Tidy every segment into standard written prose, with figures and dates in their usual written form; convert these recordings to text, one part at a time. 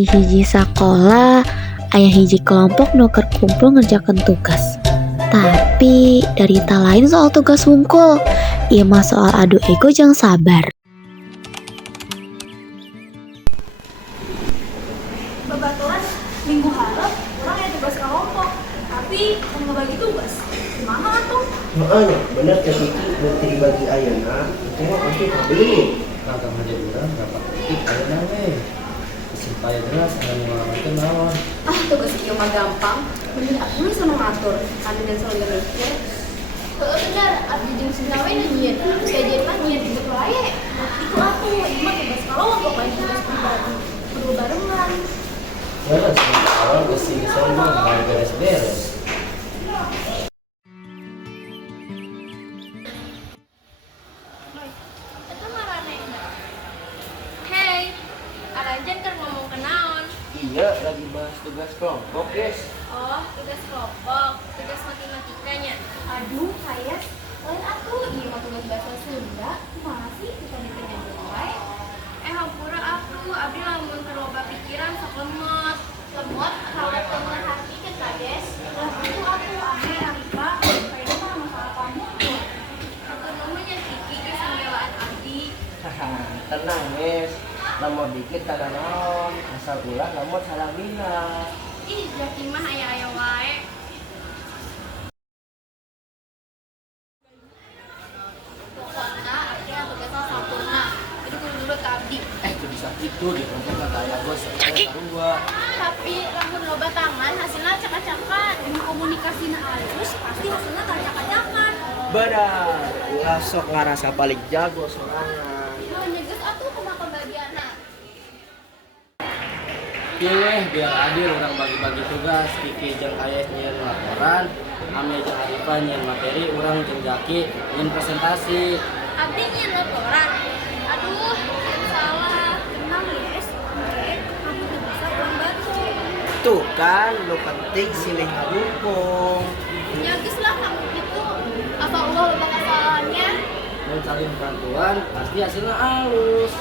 di hiji sekolah aya hiji kelompok nuker kumpul ngerjakan tugas. Tapi dari tak lain soal tugas wungkul, ieu mah soal adu ego jeung sabar. Babaturan minggu harap orang yang tugas kelompok, tapi mau bagi tugas gimana tuh? Makanya bener ketika menteri bagi ayeuna itu mah pasti kabeli. Kagak ada urang dapat titik ayeuna we. Supaya jelas anu ngalaman naon. Tugas ieu mah gampang, mending aku sama ngatur, anu dan soal mikir. Bener, abdi jeung singawe nyieun, kajian mah nyieun di wae. Itu aku, itu mah tugas kelompok lain tugas pribadi. Perlu barengan. Beres, awal besi sombong mau beres-beres. Itu marane. Hey, Aranjan kan ngomong ke naon? Iya lagi bahas tugas kelompok guys. Oh, tugas kelompok, tugas matematikanya. Aduh, saya lain aku ini mah tugas bahasa Sunda. Kumaha sih kita bikinnya wae? Hampura aku, abdi lamun keloba pikiran sok lemot. Lemot kalau temen hati ke kades. Lah itu aku abdi Arifa, kayaknya mah masalah kamu tuh. Aku namanya Kiki ke sambelaan abdi. Tenang guys, lemot dikit kada naon, asal ulah lemot salamina. Ih, berarti mah aya-aya wae. Pokoknya abdi yang tugasnya sampurna. Itu kudu nurut ka abdi. Itu bisa itu di kelompok kata aya bos. Kedua. Tapi lamun loba tangan hasilnya acak-acakan. Mun komunikasina halus pasti hasilnya acak-acakan. Benar, ulah sok ngarasa paling jago sorangan. Mun nyeges atuh kumaha pembagianna? Pilih biar adil orang bagi-bagi tugas. Kiki jeung Ayes nyieun laporan, Ame jeung Arifa nyieun materi, urang jeung Jaki nyieun presentasi. Abdi nyieun laporan. Aduh, yang salah. Tenang, Yes. Oke, kamu tuh bisa ulang batu. Tuh kan, lu penting silih ngadukung. Nyagis lah kamu gitu. Apa Allah lupa kesalahannya? Mun saling bantuan pasti hasilnya halus.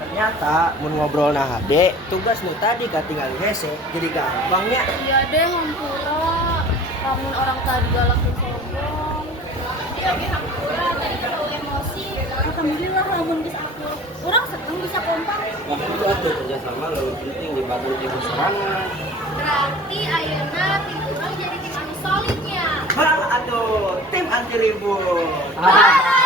Ternyata mun ngobrol nah hade, tugas nu tadi katingali hese jadi gampangnya. Iya deh, hampura. Lamun orang tadi galakin sombong. Dia lagi hampura, tadi terlalu emosi. Alhamdulillah lamun geus aku. Orang seneng bisa kompak. Wah itu atuh kerjasama lebih penting dibanding tim serangan. Berarti ayeuna tim urang jadi tim anu solidnya. Aduh, tim anti ribut. Parah.